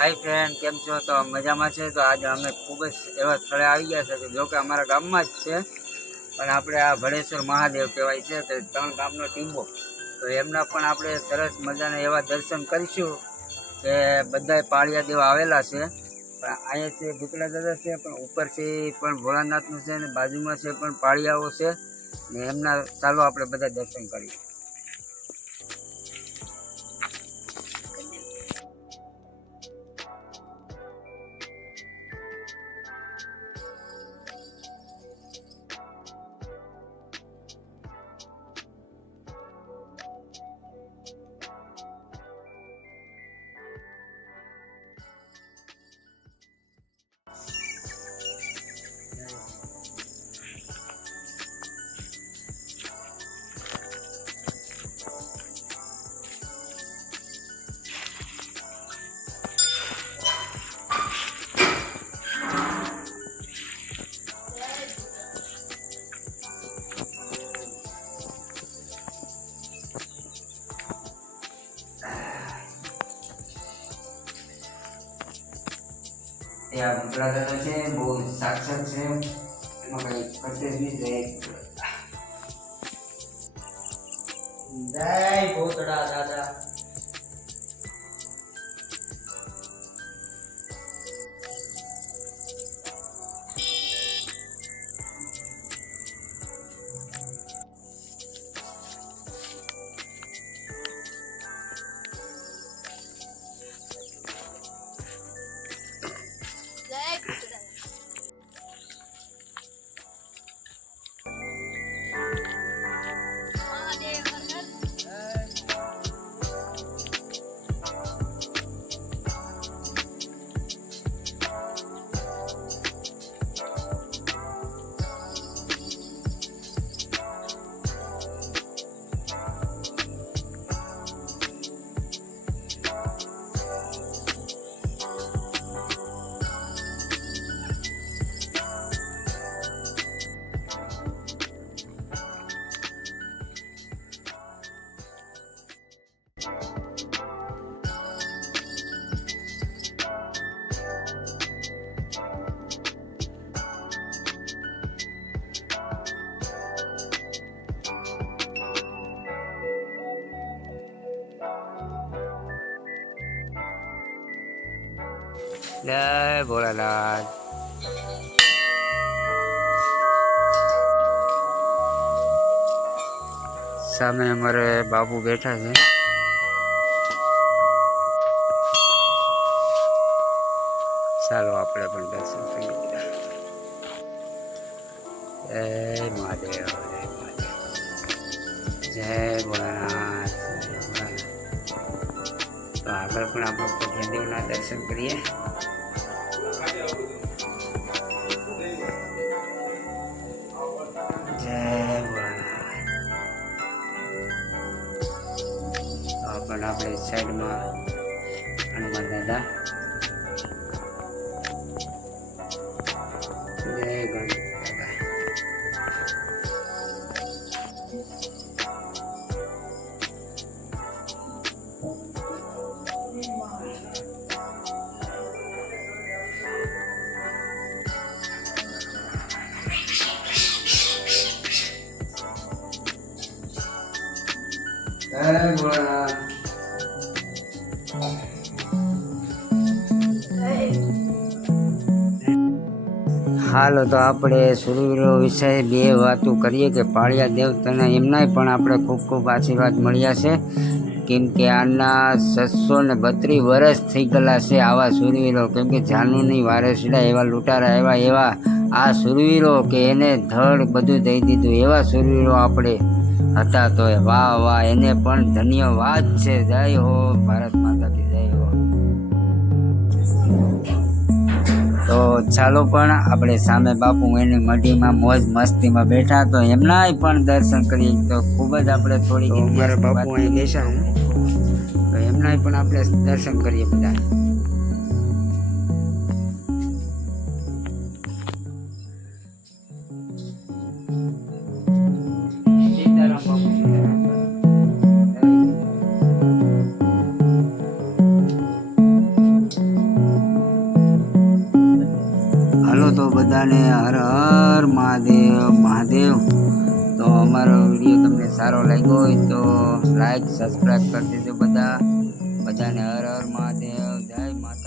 હાય friend, કેમ છો? તો મજામાં છે. તો આજે અમે ખૂબ જ એવા સ્થળે આવી ગયા છે કે જો કે અમારા ગામમાં જ છે, પણ આપણે આ ભળેશ્વર મહાદેવ કહેવાય છે, તો 3 ગામનો ટીંબો. તો એમના પણ આપણે સરસ મજાના એવા દર્શન કરીશું કે બધાય પાળિયા દેવા આવેલા છે. પણ અહીંયાથી ભૂતળા દાદા છે, પણ ઉપરથી પણ ભોળાનાથનું છે, અને બાજુમાં છે પણ પાળિયાઓ છે, ને એમના ચાલો આપણે બધા દર્શન કરીએ. ત્યાં ભૂતળા દાદા છે, બહુ સાક્ષાત છે, એમાં કઈ કશે જ નહીં. જય ભૂતળા દાદા. જય ભોળાનાથ. સામે અમારે બાપુ બેઠા છે. ચાલો આપણે પણ દર્શન કરીએ. જય મહાદેવ, જય મહાદેવ, જય ભોળાનાથ, જય ભોળાનાથ. તો આગળ પણ આપણે ભગવાનદેવના દર્શન કરીએ. જય ભોળાનાથ. પણ આપણે સાઈડમાં હનુમાન દાદા. જય ગણપતિ દાદા. જય ભોળાનાથ. હાલો, તો આપણે સુરવીરો વિશે 2 વાતો કરીએ કે પાળિયા દેવતાના એમનાય પણ આપણે ખૂબ ખૂબ આશીર્વાદ મળ્યા છે, કેમ કે આના 632 વર્ષ થઈ ગયેલા છે આવા સુરવીરો. કેમ કે જાનુની વારસડા એવા લૂંટારા એવા આ સુરવીરો કે એને ધડ બધું દઈ દીધું, એવા સુરવીરો આપણે હતા. તો વાહ વાહ, એને પણ ધન્યવાદ છે. જય હો ભારત માતા કી જય હો. તો ચાલો પણ આપણે સામે બાપુ એની મઢીમાં મોજ મસ્તીમાં બેઠા, તો એમનાય પણ દર્શન કરીએ. તો ખૂબ જ આપણે થોડી બાપુ અહીં બેસા, તો એમનાય પણ આપણે દર્શન કરીએ બધા. સીતારામ બાપુ, સીતારામ. હાલો તો બધાને હર હર મહાદેવ મહાદેવ. તો અમારો વિડીયો તમને સારો લાગ્યો હોય તો લાઈક સબસ્ક્રાઈબ કરી દેજો બધાને હર હર મહાદેવ. જય માતા.